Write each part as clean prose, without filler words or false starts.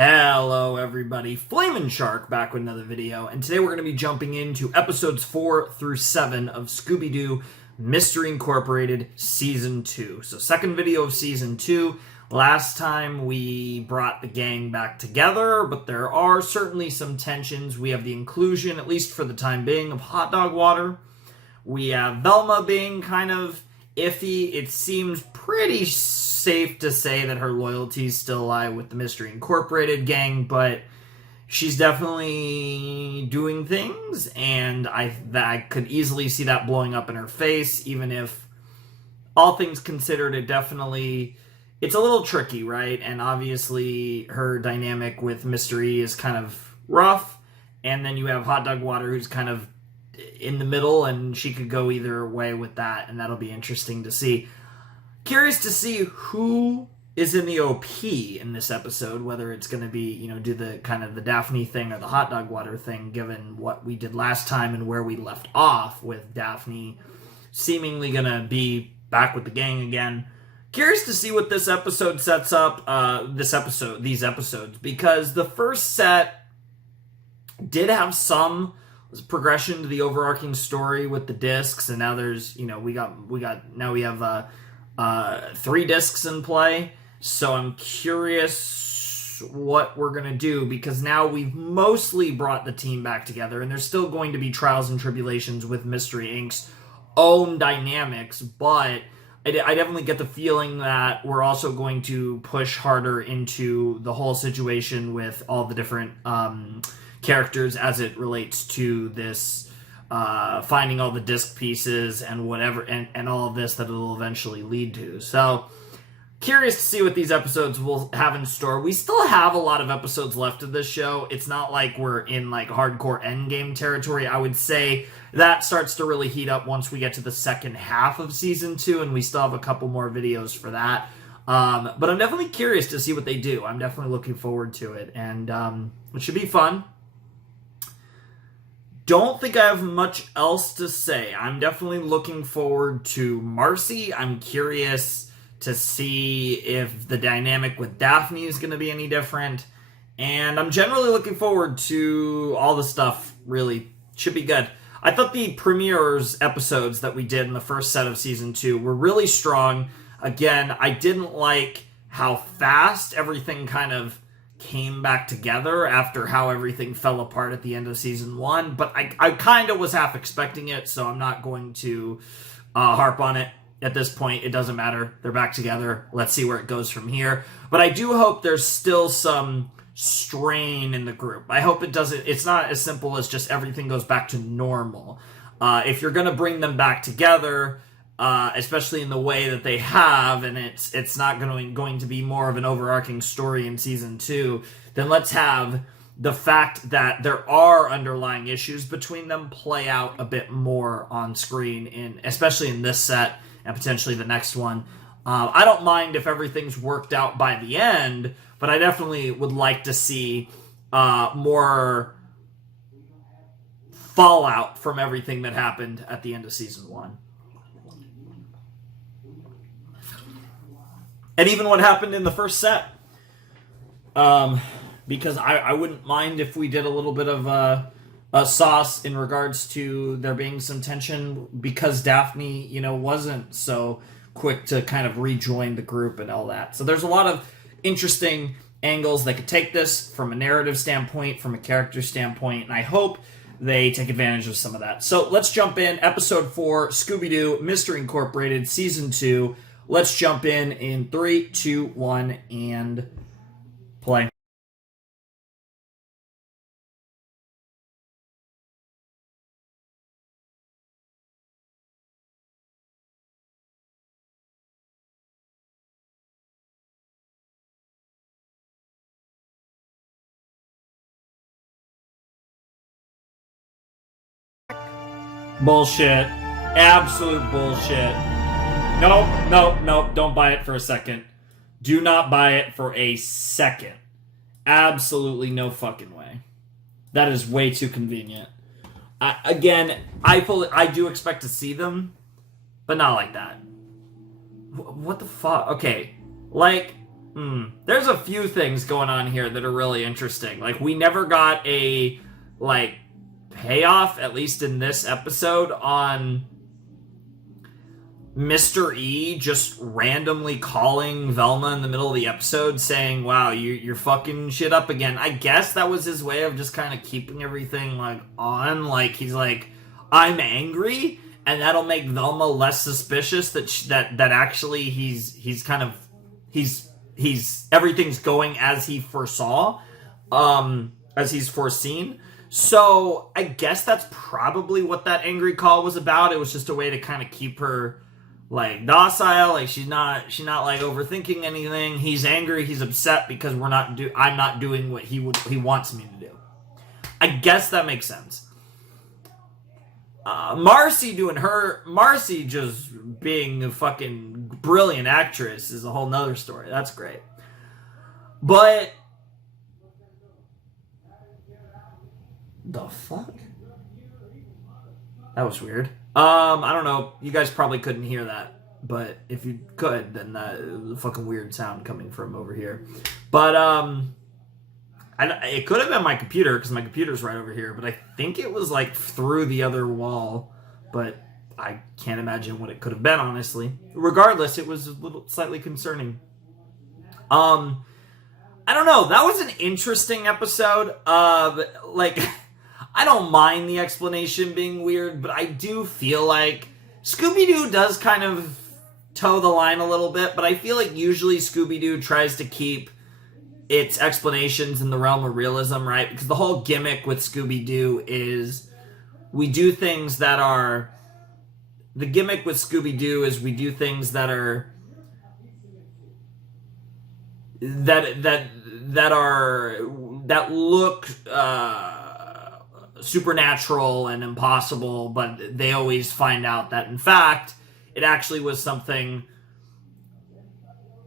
Hello everybody, Flamin' Shark back with another video, and today we're going to be jumping into episodes 4 through 7 of Scooby-Doo Mystery Incorporated Season 2. So second video of Season 2. Last time we brought the gang back together, but there are certainly some tensions. We have the inclusion, at least for the time being, of hot dog water. We have Velma being kind of iffy. It seems pretty safe to say that her loyalties still lie with the Mystery Incorporated gang, but she's definitely doing things, and I could easily see that blowing up in her face, even if, all things considered, it's a little tricky, right? And obviously her dynamic with Mystery is kind of rough, and then you have Hot Dog Water, who's kind of in the middle, and she could go either way with that, and that'll be interesting to see. Curious to see who is in the OP in this episode, whether it's going to be, do the kind of the Daphne thing or the hot dog water thing, given what we did last time and where we left off with Daphne seemingly going to be back with the gang again. Curious to see what this episode sets up, these episodes, because the first set did have some progression to the overarching story with the discs, and now there's, we have 3 discs in play, so I'm curious what we're going to do, because now we've mostly brought the team back together, and there's still going to be trials and tribulations with Mystery Inc.'s own dynamics, but I definitely get the feeling that we're also going to push harder into the whole situation with all the different characters as it relates to this finding all the disc pieces and whatever, and all of this that it'll eventually lead to. So, curious to see what these episodes will have in store. We still have a lot of episodes left of this show. It's not like we're in hardcore endgame territory. I would say that starts to really heat up once we get to the second half of Season 2, and we still have a couple more videos for that. But I'm definitely curious to see what they do. I'm definitely looking forward to it, and it should be fun. Don't think I have much else to say. I'm definitely looking forward to Marcy. I'm curious to see if the dynamic with Daphne is going to be any different. And I'm generally looking forward to all the stuff, really. Should be good. I thought the premieres episodes that we did in the first set of Season 2 were really strong. Again, I didn't like how fast everything kind of came back together after how everything fell apart at the end of Season 1, but I kind of was half expecting it, so I'm not going to harp on it at this point. It doesn't matter. They're back together. Let's see where it goes from here. But I do hope there's still some strain in the group. I hope it's not as simple as just everything goes back to normal. If you're going to bring them back together, especially in the way that they have, and it's not going to be more of an overarching story in Season 2, then let's have the fact that there are underlying issues between them play out a bit more on screen, especially in this set and potentially the next one. I don't mind if everything's worked out by the end, but I definitely would like to see more fallout from everything that happened at the end of Season 1. And even what happened in the first set. Because I wouldn't mind if we did a little bit of a sauce in regards to there being some tension because Daphne, wasn't so quick to kind of rejoin the group and all that. So there's a lot of interesting angles that could take this from a narrative standpoint, from a character standpoint, and I hope they take advantage of some of that. So let's jump in. Episode 4, Scooby-Doo Mystery Incorporated, Season 2. Let's jump in 3, 2, 1, and play. Bullshit. Absolute bullshit. Nope, don't buy it for a second. Do not buy it for a second. Absolutely no fucking way. That is way too convenient. I do expect to see them, but not like that. What the fuck? Okay, There's a few things going on here that are really interesting. Like, we never got a, like, payoff, at least in this episode, on Mr. E just randomly calling Velma in the middle of the episode saying, wow, you're fucking shit up again. I guess that was his way of just kind of keeping everything, like, on. Like, he's like, I'm angry, and that'll make Velma less suspicious that actually he's everything's going as he foresaw, as he's foreseen. So I guess that's probably what that angry call was about. It was just a way to kind of keep her, like, docile, like she's not like overthinking anything. He's angry, he's upset because I'm not doing what he wants me to do. I guess that makes sense. Marcy just being a fucking brilliant actress is a whole nother story. That's great. But the fuck? That was weird. I don't know. You guys probably couldn't hear that, but if you could, then it was a fucking weird sound coming from over here. But it could have been my computer, because my computer's right over here, but I think it was like through the other wall, but I can't imagine what it could have been, honestly. Regardless, it was a little slightly concerning. I don't know. That was an interesting episode. Like, I don't mind the explanation being weird, but I do feel like Scooby-Doo does kind of toe the line a little bit, but I feel like usually Scooby-Doo tries to keep its explanations in the realm of realism, right? Because the whole gimmick with Scooby-Doo is we do things that are... The gimmick with Scooby-Doo is we do things that are... that look supernatural and impossible, but they always find out that, in fact, it actually was something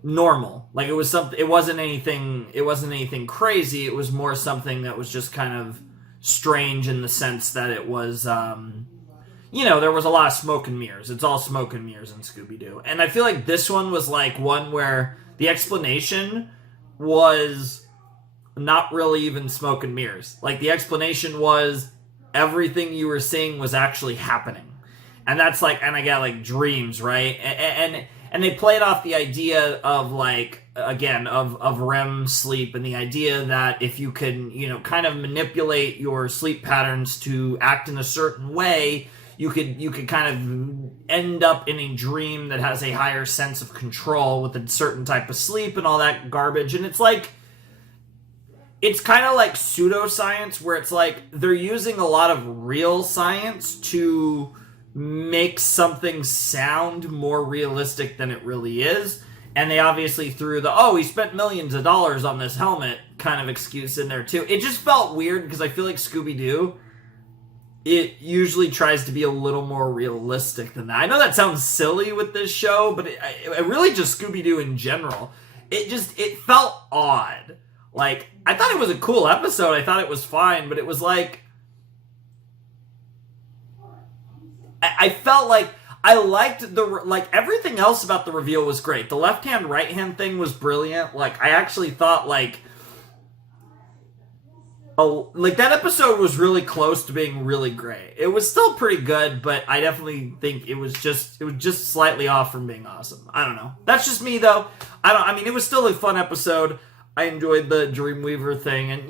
normal. Like, it wasn't anything crazy. It was more something that was just kind of strange in the sense that it was, there was a lot of smoke and mirrors. It's all smoke and mirrors in Scooby-Doo. And I feel like this one was like one where the explanation was not really even smoke and mirrors. Like, the explanation was everything you were seeing was actually happening. And that's like, and I got like dreams, right? And they played off the idea of, like, again, of REM sleep, and the idea that if you can, kind of manipulate your sleep patterns to act in a certain way, you could kind of end up in a dream that has a higher sense of control with a certain type of sleep and all that garbage. And it's like, it's kind of like pseudoscience, where it's like they're using a lot of real science to make something sound more realistic than it really is. And they obviously threw he spent millions of dollars on this helmet kind of excuse in there too. It just felt weird because I feel like Scooby-Doo, it usually tries to be a little more realistic than that. I know that sounds silly with this show, but it really just Scooby-Doo in general. It felt odd. Like, I thought it was a cool episode. I thought it was fine, but it was like... I felt like I liked everything else about the reveal was great. The left-hand, right-hand thing was brilliant. Like, I actually thought, that episode was really close to being really great. It was still pretty good, but I definitely think it was just slightly off from being awesome. I don't know. That's just me, though. It was still a fun episode. I enjoyed the Dreamweaver thing, and,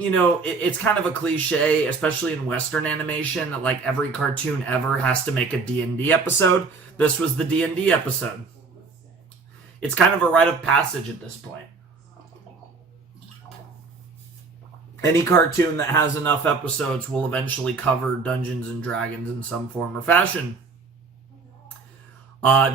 it's kind of a cliche, especially in Western animation, that, like, every cartoon ever has to make a D&D episode. This was the D&D episode. It's kind of a rite of passage at this point. Any cartoon that has enough episodes will eventually cover Dungeons and Dragons in some form or fashion. I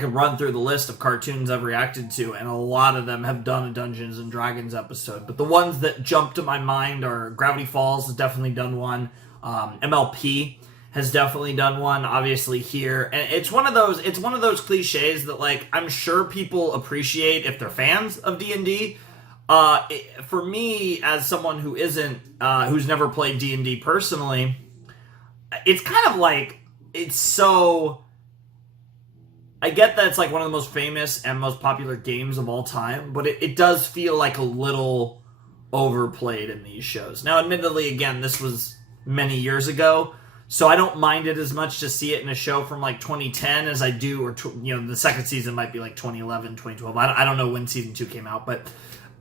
could run through the list of cartoons I've reacted to, and a lot of them have done a Dungeons and Dragons episode. But the ones that jump to my mind are Gravity Falls has definitely done one. MLP has definitely done one, obviously here. And it's one of those cliches that, like, I'm sure people appreciate if they're fans of D&D. For me, as someone who who's never played D&D personally, it's kind of like, it's so I get that it's like one of the most famous and most popular games of all time, but it does feel like a little overplayed in these shows. Now, admittedly, again, this was many years ago, so I don't mind it as much to see it in a show from like 2010 as I do, or the second season might be like 2011, 2012. I don't know when season 2 came out, but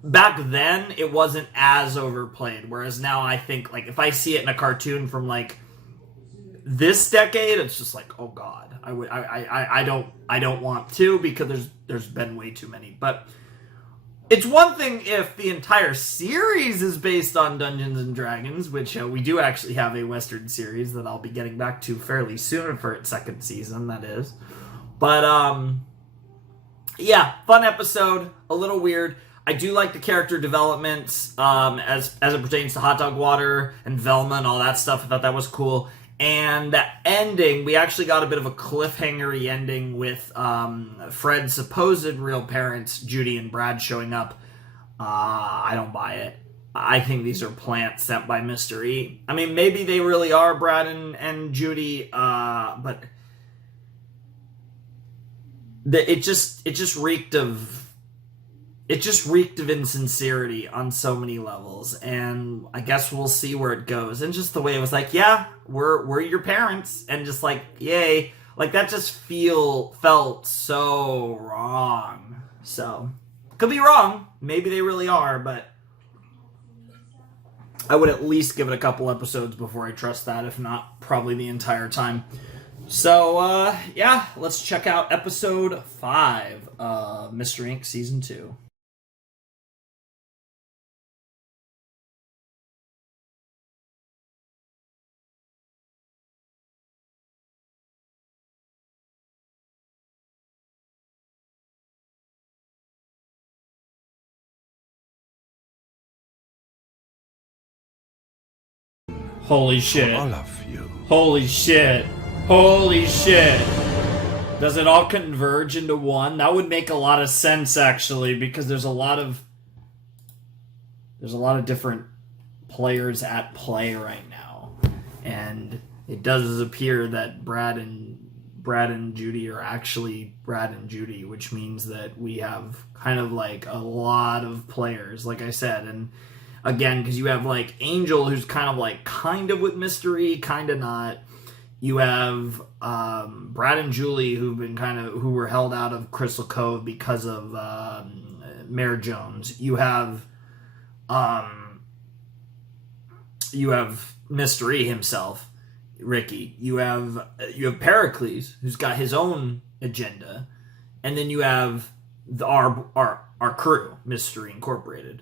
back then it wasn't as overplayed. Whereas now I think like if I see it in a cartoon from like this decade, it's just like, oh god, I don't want to, because there's been way too many. But it's one thing if the entire series is based on Dungeons and Dragons, which we do actually have a Western series that I'll be getting back to fairly soon for its second season, that is. But yeah, fun episode, a little weird. I do like the character developments as it pertains to Hot Dog Water and Velma and all that stuff. I thought that was cool. And the ending, we actually got a bit of a cliffhanger-y ending with Fred's supposed real parents, Judy and Brad, showing up. I don't buy it. I think these are plants sent by Mr. E. I mean, maybe they really are Brad and Judy, but it just reeked of insincerity on so many levels, and I guess we'll see where it goes. And just the way it was like, yeah, we're your parents, and just like, yay, like that just felt so wrong. So could be wrong, maybe they really are, but I would at least give it a couple episodes before I trust that, if not probably the entire time. So yeah, let's check out episode 5 of Mystery Inc. season 2. Holy shit. All of you. Holy shit. Holy shit. Does it all converge into one? That would make a lot of sense, actually, because there's a lot of different players at play right now. And it does appear that Brad and Judy are actually Brad and Judy, which means that we have kind of like a lot of players, like I said. And again, because you have like Angel, who's kind of with Mystery, kind of not. You have Brad and Julie, who were held out of Crystal Cove because of Mayor Jones. You have Mystery himself, Ricky. You have Pericles, who's got his own agenda, and then you have our crew, Mystery Incorporated.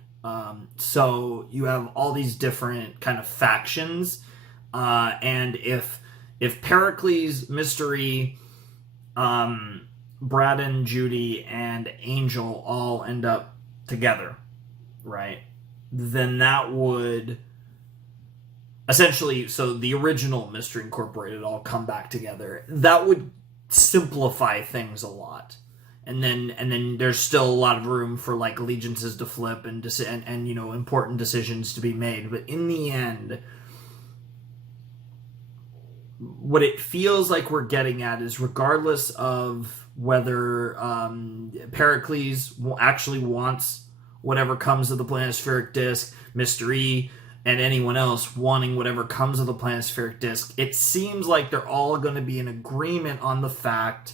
So you have all these different kind of factions, and if Pericles, Mystery, Brad and Judy, and Angel all end up together, right? Then that would essentially, so the original Mystery Incorporated all come back together. That would simplify things a lot. And then there's still a lot of room for like allegiances to flip and important decisions to be made. But in the end, what it feels like we're getting at is, regardless of whether Pericles actually wants whatever comes of the planispheric disk, Mystery, and anyone else wanting whatever comes of the planispheric disk, it seems like they're all going to be in agreement on the fact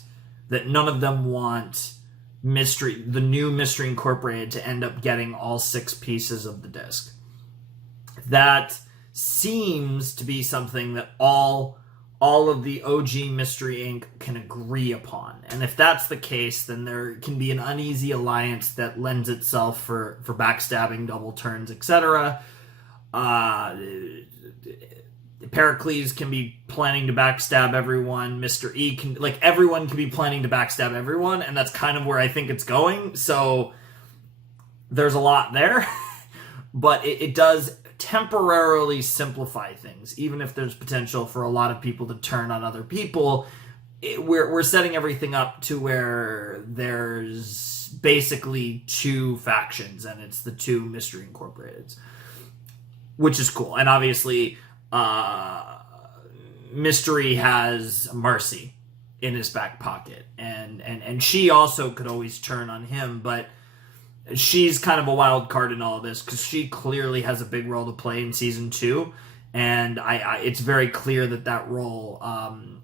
that none of them want the new Mystery Incorporated to end up getting all 6 pieces of the disc. That seems to be something that all of the OG Mystery Inc. can agree upon. And if that's the case, then there can be an uneasy alliance that lends itself for backstabbing, double turns, etc. Pericles can be planning to backstab everyone. Mr. E can, everyone can be planning to backstab everyone, and that's kind of where I think it's going. So there's a lot there, but it does temporarily simplify things. Even if there's potential for a lot of people to turn on other people, we're setting everything up to where there's basically 2 factions, and it's the 2 Mystery Incorporateds, which is cool. And obviously, Mystery has Marcy, in his back pocket, and she also could always turn on him, but she's kind of a wild card in all of this because she clearly has a big role to play in season 2, and it's very clear that role,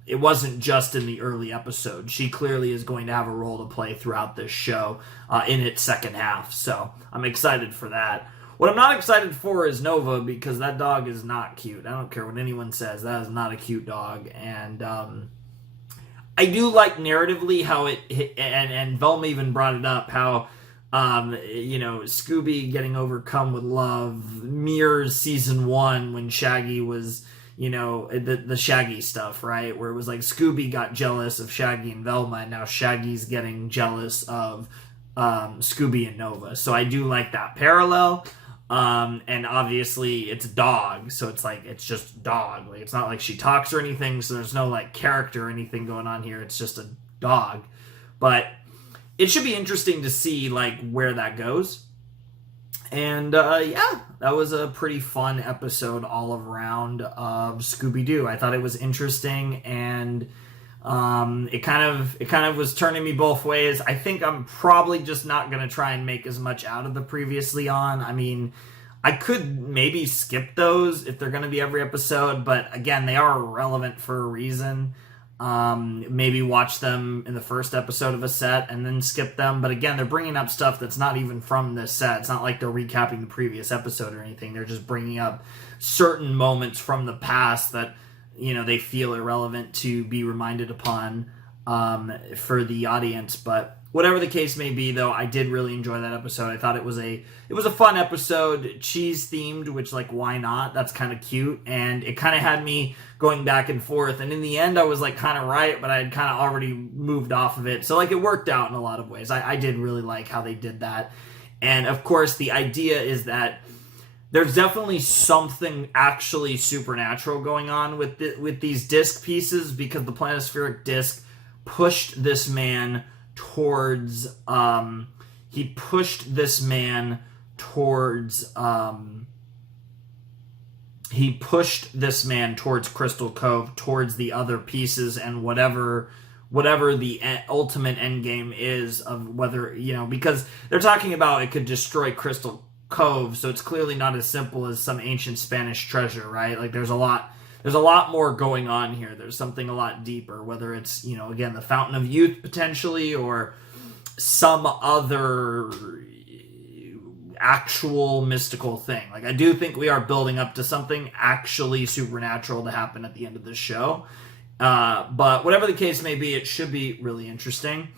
it wasn't just in the early episode. She clearly is going to have a role to play throughout this show in its second half, so I'm excited for that. What I'm not excited for is Nova, because that dog is not cute. I don't care what anyone says, that is not a cute dog, and I do like narratively how and Velma even brought it up, how Scooby getting overcome with love mirrors season 1 when Shaggy was, the Shaggy stuff, right? Where it was like Scooby got jealous of Shaggy and Velma, and now Shaggy's getting jealous of Scooby and Nova. So I do like that parallel. And obviously it's a dog, so it's just dog. Like, it's not like she talks or anything, so there's no like character or anything going on here. It's just a dog. But it should be interesting to see like where that goes. And yeah, that was a pretty fun episode all around of Scooby-Doo. I thought it was interesting, and it kind of was turning me both ways. I think I'm probably just not going to try and make as much out of the previously on. I mean, I could maybe skip those if they're going to be every episode, but again, they are relevant for a reason. Maybe watch them in the first episode of a set and then skip them. But again, they're bringing up stuff that's not even from this set. It's not like they're recapping the previous episode or anything. They're just bringing up certain moments from the past that, they feel irrelevant to be reminded upon for the audience. But whatever the case may be, though, I did really enjoy that episode. I thought it was a fun episode, cheese themed, which, like, why not? That's kind of cute, and it kind of had me going back and forth. And in the end, I was like kind of right, but I had kind of already moved off of it. So like it worked out in a lot of ways. I did really like how they did that, and of course, the idea is that there's definitely something actually supernatural going on with these disc pieces, because the planispheric disc pushed this man towards Crystal Cove, towards the other pieces, and whatever the ultimate end game is of whether, because they're talking about it could destroy Crystal Cove, so it's clearly not as simple as some ancient Spanish treasure, right? Like there's a lot more going on here. There's something a lot deeper, whether it's, again, the Fountain of Youth potentially, or some other actual mystical thing. Like, I do think we are building up to something actually supernatural to happen at the end of this show. But whatever the case may be, it should be really interesting.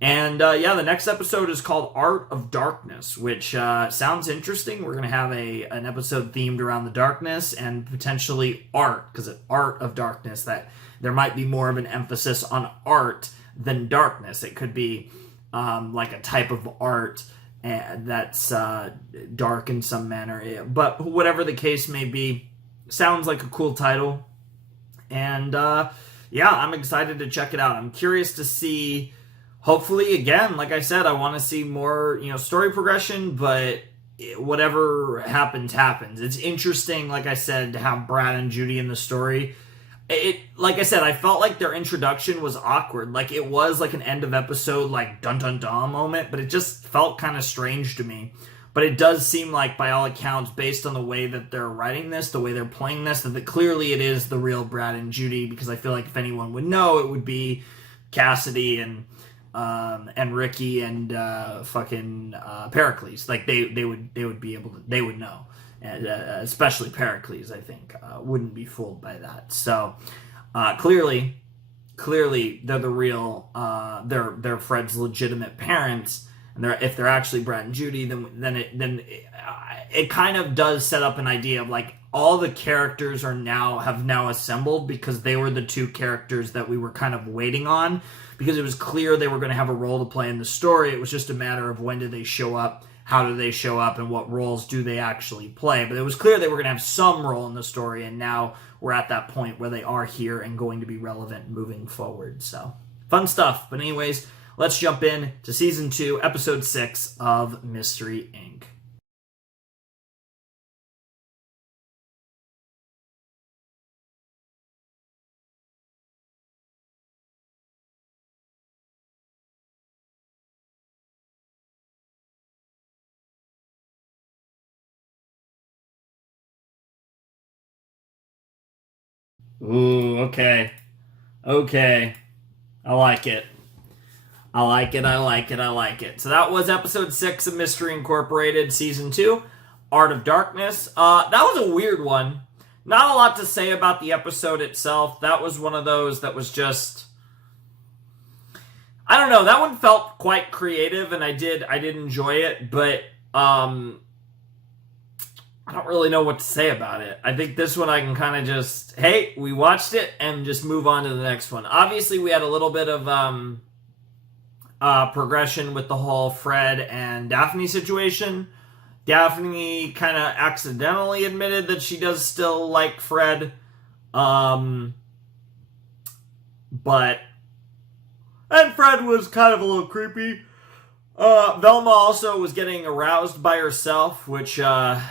And yeah, the next episode is called Art of Darkness, which sounds interesting. We're going to have an episode themed around the darkness and potentially art, because it's Art of Darkness, that there might be more of an emphasis on art than darkness. It could be like a type of art that's dark in some manner. But whatever the case may be, sounds like a cool title. And yeah, I'm excited to check it out. I'm curious to see, hopefully, again, like I said, I want to see more, story progression, but whatever happens. It's interesting, like I said, to have Brad and Judy in the story. Like I said, I felt like their introduction was awkward. Like, it was like an end of episode, like, dun-dun-dun moment, but it just felt kind of strange to me. But it does seem like, by all accounts, based on the way that they're writing this, the way they're playing this, that clearly it is the real Brad and Judy, because I feel like if anyone would know, it would be Cassidy and Ricky and fucking Pericles. Like, they would be able to, they would know. And especially Pericles, I think, wouldn't be fooled by that. So clearly they're the real, they're Fred's legitimate parents, and if they're actually Brad and Judy, then it kind of does set up an idea of like all the characters have now assembled, because they were the two characters that we were kind of waiting on, because it was clear they were going to have a role to play in the story. It was just a matter of when did they show up, how do they show up, and what roles do they actually play. But it was clear they were going to have some role in the story, and now we're at that point where they are here and going to be relevant moving forward. So, fun stuff. But anyways, let's jump in to Season 2, Episode 6 of Mystery Inc. Ooh, okay. Okay. I like it. I like it, I like it, I like it. So that was episode 6 of Mystery Incorporated, season 2, Art of Darkness. That was a weird one. Not a lot to say about the episode itself. That was one of those that was just... I don't know, that one felt quite creative, and I did enjoy it, but I don't really know what to say about it. I think this one I can kind of just, hey, we watched it, and just move on to the next one. Obviously, we had a little bit of progression with the whole Fred and Daphne situation. Daphne kind of accidentally admitted that she does still like Fred, but... And Fred was kind of a little creepy. Velma also was getting aroused by herself, which, fair.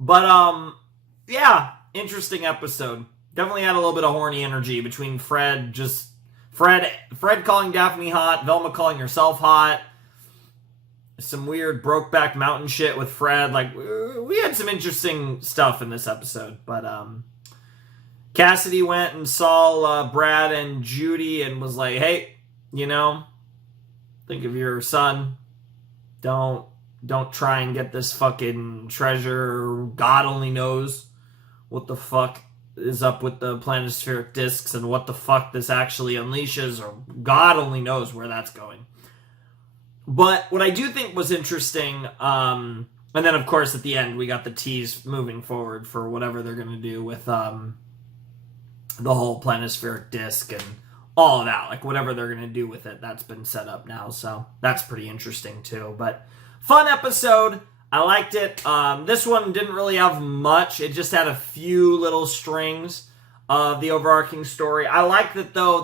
But, yeah, interesting episode. Definitely had a little bit of horny energy between Fred calling Daphne hot, Velma calling herself hot. Some weird Brokeback Mountain shit with Fred. Like, we had some interesting stuff in this episode, but, Cassidy went and saw Brad and Judy and was like, hey, think of your son. Don't try and get this fucking treasure. God only knows what the fuck is up with the planispheric discs and what the fuck this actually unleashes, or God only knows where that's going. But what I do think was interesting, and then of course at the end we got the tease moving forward for whatever they're going to do with the whole planispheric disc and all of that, like whatever they're going to do with it, that's been set up now, so that's pretty interesting too. But fun episode, I liked it. This one didn't really have much, it just had a few little strings of the overarching story. I like that though,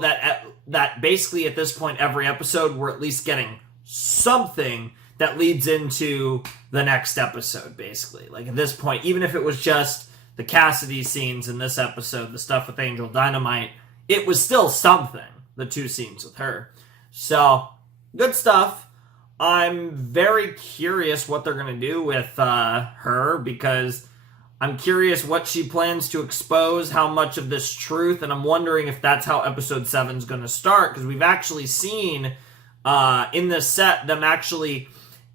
that basically at this point every episode we're at least getting something that leads into the next episode, basically. Like at this point, even if it was just the Cassidy scenes in this episode, the stuff with Angel Dynamite, it was still something, the 2 scenes with her. So, good stuff. I'm very curious what they're going to do with her, because I'm curious what she plans to expose, how much of this truth, and I'm wondering if that's how episode 7 is going to start, because we've actually seen in this set them actually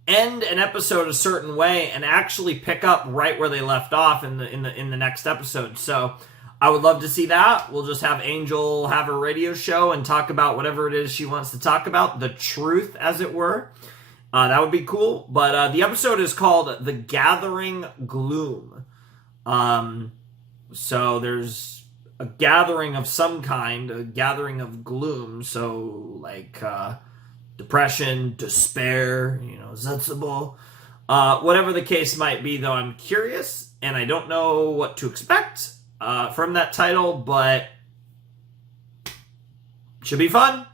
end an episode a certain way and actually pick up right where they left off in the next episode. So I would love to see that. We'll just have Angel have her radio show and talk about whatever it is she wants to talk about, the truth, as it were. That would be cool. But the episode is called The Gathering Gloom. So there's a gathering of some kind, a gathering of gloom. So like depression, despair, zetsubo. Whatever the case might be, though, I'm curious, and I don't know what to expect from that title, but should be fun.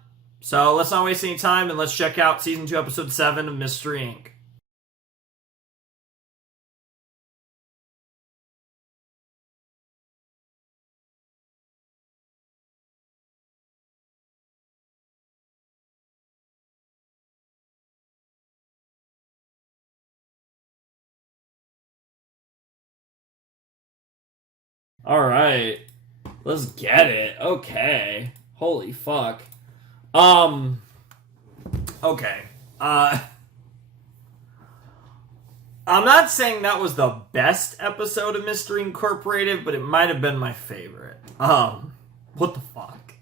So let's not waste any time, and let's check out Season 2, Episode 7 of Mystery Inc. All right, let's get it. Okay, holy fuck. Okay. I'm not saying that was the best episode of Mystery Incorporated, but it might have been my favorite. What the fuck?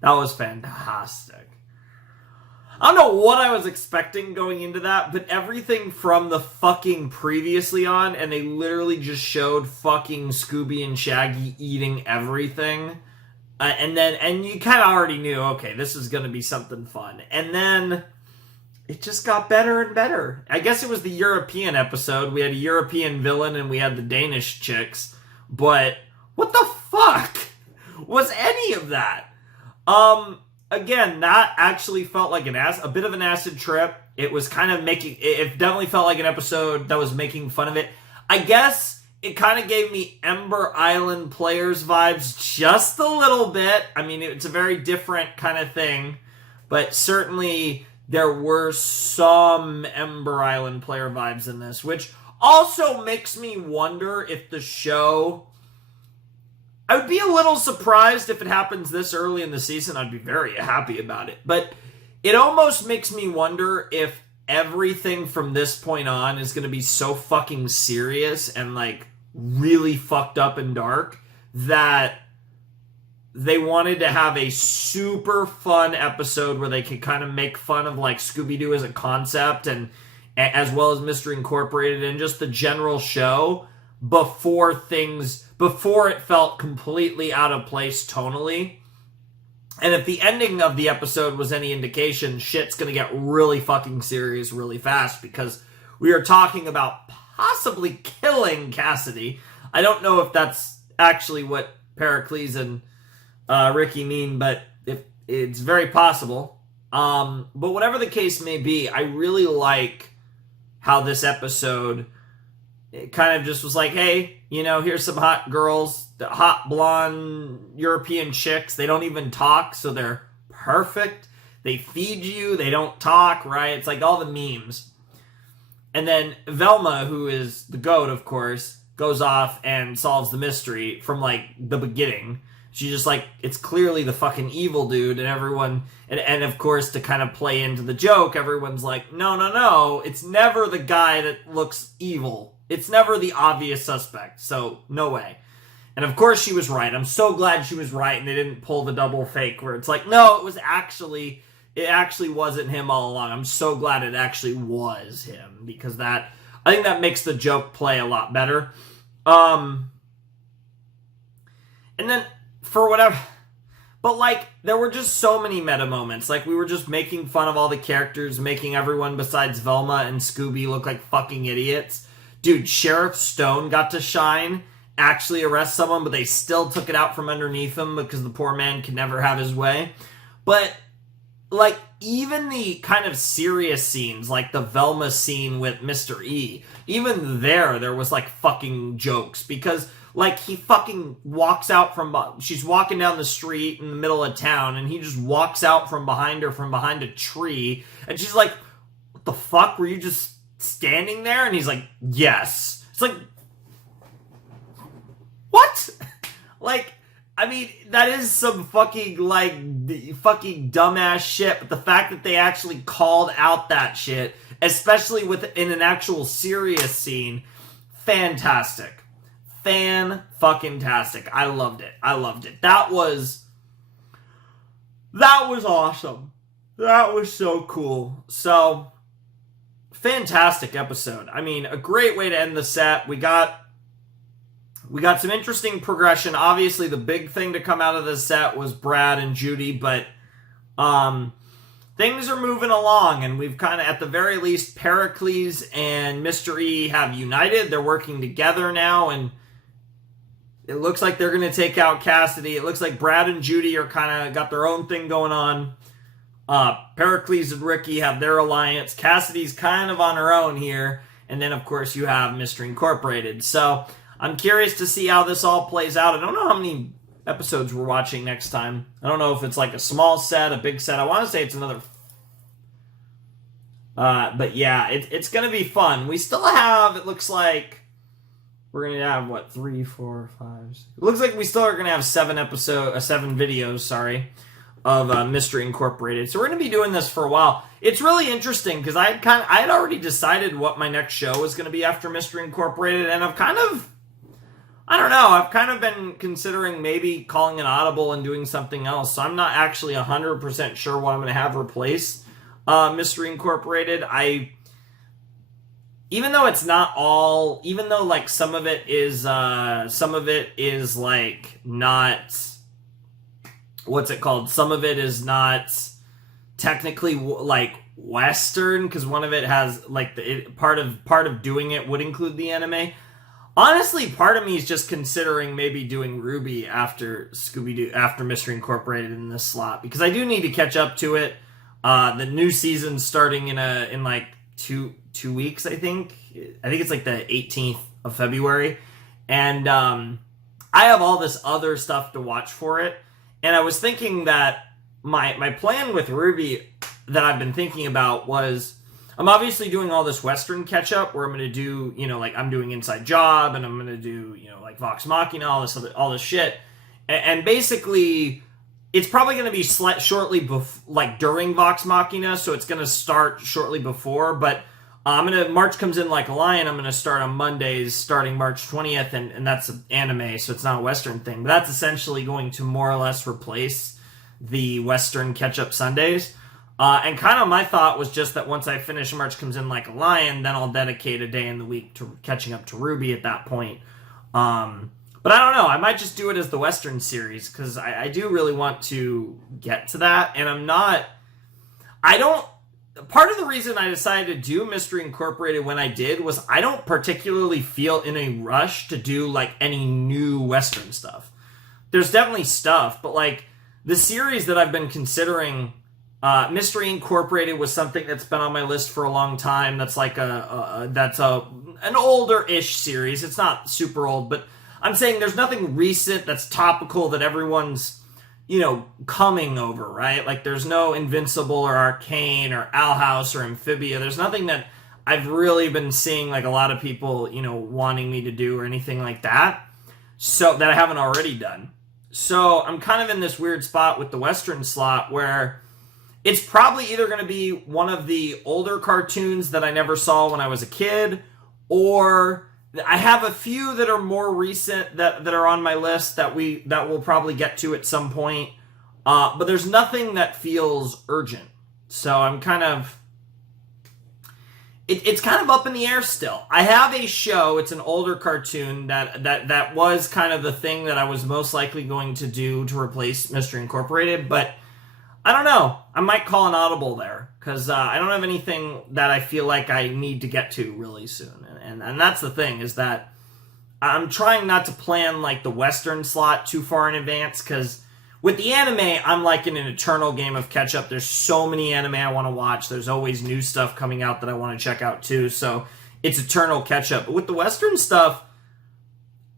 That was fantastic. I don't know what I was expecting going into that, but everything from the fucking previously on, and they literally just showed fucking Scooby and Shaggy eating everything. And you kind of already knew, okay, this is going to be something fun. And then it just got better and better. I guess it was the European episode. We had a European villain and we had the Danish chicks. But what the fuck was any of that? Again, that actually felt like a bit of an acid trip. It was kind of it definitely felt like an episode that was making fun of it. I guess it kind of gave me Ember Island Players vibes just a little bit. I mean, it's a very different kind of thing, but certainly there were some Ember Island player vibes in this, which Also makes me wonder if the show... I would be a little surprised if it happens this early in the season. I'd be very happy about it. But it almost makes me wonder if everything from this point on is going to be so fucking serious and, like, really fucked up and dark that they wanted to have a super fun episode where they could kind of make fun of, like, Scooby-Doo as a concept and as well as Mystery Incorporated and just the general show before it felt completely out of place tonally. And if the ending of the episode was any indication, shit's gonna get really fucking serious really fast, because we are talking about possibly killing Cassidy. I don't know if that's actually what Pericles and Ricky mean, but if it's very possible. But whatever the case may be, I really like how this episode, it kind of just was like, hey, you know, here's some hot girls, the hot blonde European chicks. They don't even talk, so they're perfect. They feed you, they don't talk, right? It's like all the memes. And then Velma, who is the goat, of course, goes off and solves the mystery from, like, the beginning. She's just like, it's clearly the fucking evil dude, and everyone, and of course, to kind of play into the joke, everyone's like, no, it's never the guy that looks evil. It's never the obvious suspect, so no way. And of course she was right. I'm so glad she was right, and they didn't pull the double fake where it's like, no, it actually wasn't him all along. I'm so glad it actually was him, because I think that makes the joke play a lot better. And then, for whatever, but, like, there were just so many meta moments. Like, we were just making fun of all the characters, making everyone besides Velma and Scooby look like fucking idiots. Dude, Sheriff Stone got to shine, actually arrest someone, but they still took it out from underneath him because the poor man can never have his way. But, like, even the kind of serious scenes, like the Velma scene with Mr. E, even there was, like, fucking jokes, because, like, he fucking walks out she's walking down the street in the middle of town, and he just walks out from behind her, from behind a tree, and she's like, what the fuck, were you just standing there? And he's like, yes. It's like, what? Like, I mean, that is some fucking, like, fucking dumbass shit, but the fact that they actually called out that shit, especially in an actual serious scene, fantastic. Fan-fucking-tastic. I loved it. That was awesome. That was so cool. So, fantastic episode. I mean, a great way to end the set. We got some interesting progression. Obviously, the big thing to come out of the set was Brad and Judy, but things are moving along, and we've kind of, at the very least, Pericles and Mr. E have united. They're working together now, and it looks like they're going to take out Cassidy. It looks like Brad and Judy are kind of got their own thing going on. Pericles and Ricky have their alliance. Cassidy's kind of on her own here. And then, of course, you have Mystery Incorporated. So, I'm curious to see how this all plays out. I don't know how many episodes we're watching next time. I don't know if it's like a small set, a big set. I want to say it's another... but yeah, it's going to be fun. We still have, it looks like... We're going to have, what, 3, 4, 5... It looks like we still are going to have 7 videos, of Mystery Incorporated. So we're going to be doing this for a while. It's really interesting, because I had already decided what my next show was going to be after Mystery Incorporated, and I've kind of been considering maybe calling an audible and doing something else. So I'm not actually 100% sure what I'm going to have replace Mystery Incorporated. Even though like some of it is like not, what's it called? Some of it is not technically like Western, because one of it has like part of doing it would include the anime. Honestly, part of me is just considering maybe doing Ruby after Scooby-Doo, after Mystery Incorporated in this slot, because I do need to catch up to it. The new season's starting in like two weeks, I think. I think it's like the 18th of February. And I have all this other stuff to watch for it. And I was thinking that my plan with Ruby that I've been thinking about was, I'm obviously doing all this Western catch-up where I'm going to do, like I'm doing Inside Job, and I'm going to do, like Vox Machina, all this shit. And basically, it's probably going to be shortly like during Vox Machina, so it's going to start shortly before, but March comes in like a lion. I'm going to start on Mondays starting March 20th, and that's anime, so it's not a Western thing. But that's essentially going to more or less replace the Western catch-up Sundays. And kind of my thought was just that once I finish March Comes In Like a Lion, then I'll dedicate a day in the week to catching up to Ruby at that point. But I don't know. I might just do it as the Western series, because I do really want to get to that, and part of the reason I decided to do Mystery Incorporated when I did was I don't particularly feel in a rush to do, like, any new Western stuff. There's definitely stuff, but, like, the series that I've been considering, Mystery Incorporated was something that's been on my list for a long time. That's like an older-ish series. It's not super old, but I'm saying there's nothing recent that's topical that everyone's coming over, right? Like, there's no Invincible or Arcane or Owl House or Amphibia. There's nothing that I've really been seeing, like, a lot of people, wanting me to do or anything like that, so that I haven't already done. So I'm kind of in this weird spot with the Western slot where it's probably either going to be one of the older cartoons that I never saw when I was a kid, or I have a few that are more recent that are on my list that we'll probably get to at some point. But there's nothing that feels urgent. So I'm kind of... It's kind of up in the air still. I have a show, it's an older cartoon, that was kind of the thing that I was most likely going to do to replace Mystery Incorporated, but I don't know. I might call an audible there, because I don't have anything that I feel like I need to get to really soon. And that's the thing, is that I'm trying not to plan, like, the Western slot too far in advance, because with the anime, I'm like in an eternal game of catch-up. There's so many anime I want to watch. There's always new stuff coming out that I want to check out, too, so it's eternal catch-up. But with the Western stuff,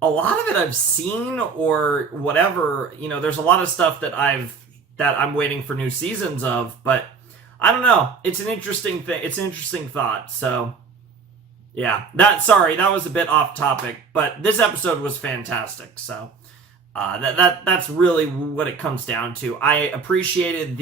a lot of it I've seen or whatever. There's a lot of stuff that I'm waiting for new seasons of, but I don't know. It's an interesting thing. It's an interesting thought. So, yeah. That was a bit off topic, but this episode was fantastic. So, that's really what it comes down to. I appreciated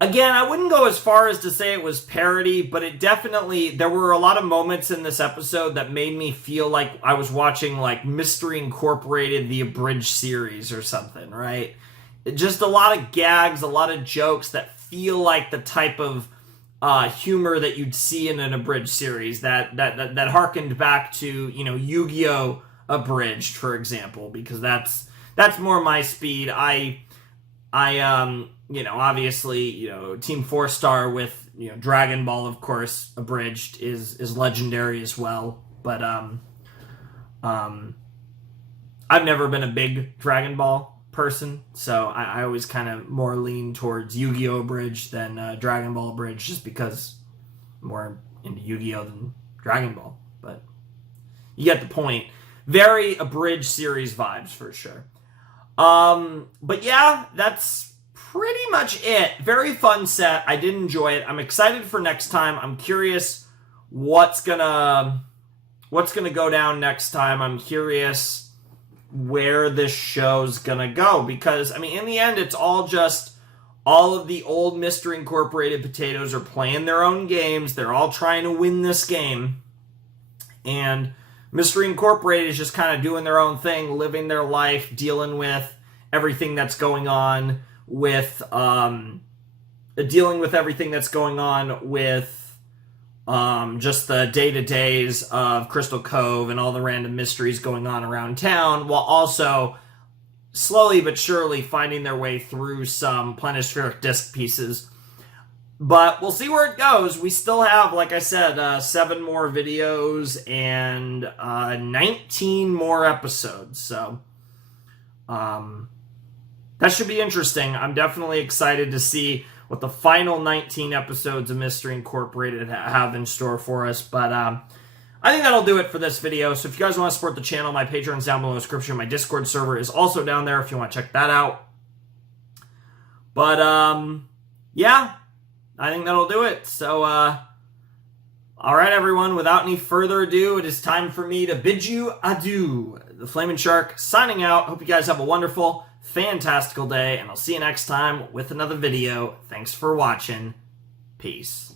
again, I wouldn't go as far as to say it was parody, but there were a lot of moments in this episode that made me feel like I was watching, like, Mystery Incorporated, the abridged series or something, right? Just a lot of gags, a lot of jokes that feel like the type of humor that you'd see in an abridged series that harkened back to, Yu-Gi-Oh! Abridged, for example, because that's more my speed. I obviously, Team 4-Star with, Dragon Ball, of course, abridged is legendary as well, but I've never been a big Dragon Ball person, so I always kind of more lean towards Yu-Gi-Oh! Abridged than Dragon Ball Abridged, just because I'm more into Yu-Gi-Oh! Than Dragon Ball, but you get the point. Very abridged series vibes, for sure. But yeah, that's pretty much it. Very fun set. I did enjoy it. I'm excited for next time. I'm curious what's gonna go down next time. I'm curious where this show's gonna go, because in the end, it's all of the old Mystery Incorporated potatoes are playing their own games. They're all trying to win this game, and Mystery Incorporated is just kind of doing their own thing, living their life, dealing with everything that's going on with just the day-to-days of Crystal Cove and all the random mysteries going on around town, while also slowly but surely finding their way through some planispheric disc pieces. But we'll see where it goes. We still have, like I said, 7 more videos and 19 more episodes. So that should be interesting. I'm definitely excited to see what the final 19 episodes of Mystery Incorporated have in store for us. But I think that'll do it for this video. So if you guys want to support the channel, my Patreon's down below in the description. My Discord server is also down there if you want to check that out. But, yeah. I think that'll do it. So, alright everyone, without any further ado, it is time for me to bid you adieu. The Flaming Shark signing out. Hope you guys have a wonderful, fantastical day, and I'll see you next time with another video. Thanks for watching. Peace.